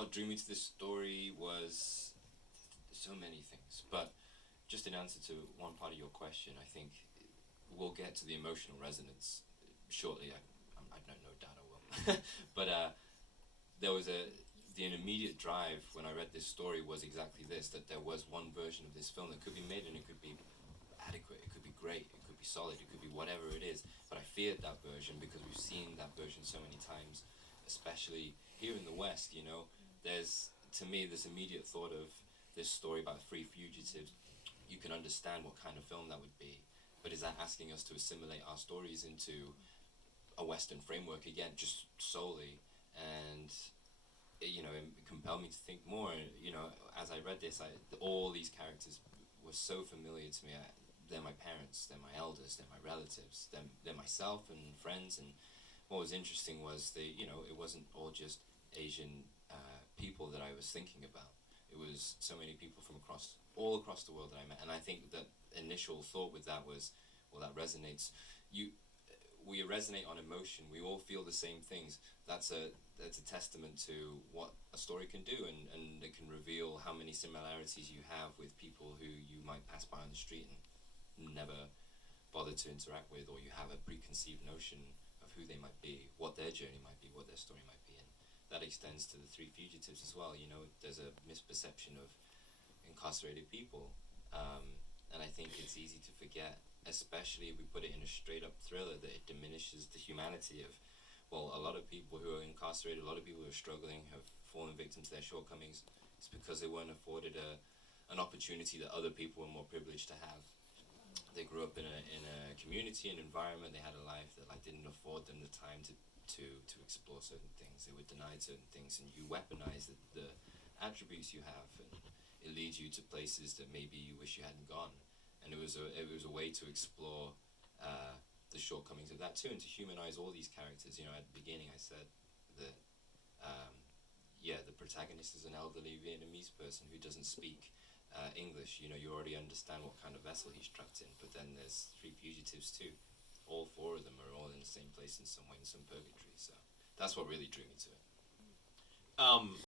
what drew me to this story was so many things, but just in answer to one part of your question, I think we'll get to the emotional resonance shortly. I don't know, Dad, I will. But there was the immediate drive when I read this story was exactly this, that there was one version of this film that could be made and it could be adequate, it could be great, it could be solid, it could be whatever it is. But I feared that version because we've seen that version so many times, especially here in the West, you know. There's, to me, this immediate thought of this story about three fugitives. You can understand what kind of film that would be, but is that asking us to assimilate our stories into a Western framework again, just solely? And you know, it compelled me to think more. You know, as I read this, all these characters were so familiar to me. They're my parents, they're my elders, they're my relatives, they're myself and friends. And what was interesting was you know, it wasn't all just Asian people that I was thinking about. It was so many people from all across the world that I met. And I think that initial thought with that was, well, that resonates. We resonate on emotion. We all feel the same things. That's a testament to what a story can do, and it can reveal how many similarities you have with people who you might pass by on the street and never bother to interact with, or you have a preconceived notion of who they might be, what their journey might be, what their story might be. And that extends to the three fugitives as well. You know, there's a misperception of incarcerated people, and I think it's easy to forget, especially if we put it in a straight up thriller, that it diminishes the humanity of, well, a lot of people who are incarcerated, a lot of people who are struggling, have fallen victim to their shortcomings. It's because they weren't afforded an opportunity that other people were more privileged to have. They grew up in a community, an environment, they had a life that like didn't afford them the time to explore certain things. They were denied certain things, and you weaponize the attributes you have, and it leads you to places that maybe you wish you hadn't gone. And it was a way to explore the shortcomings of that too, and to humanize all these characters. You know, at the beginning I said that the protagonist is an elderly Vietnamese person who doesn't speak English. You know, you already understand what kind of vessel he's trapped in. But then there's three fugitives too. All four of them are all in the same place in some way, in some purgatory. So that's what really drew me to it.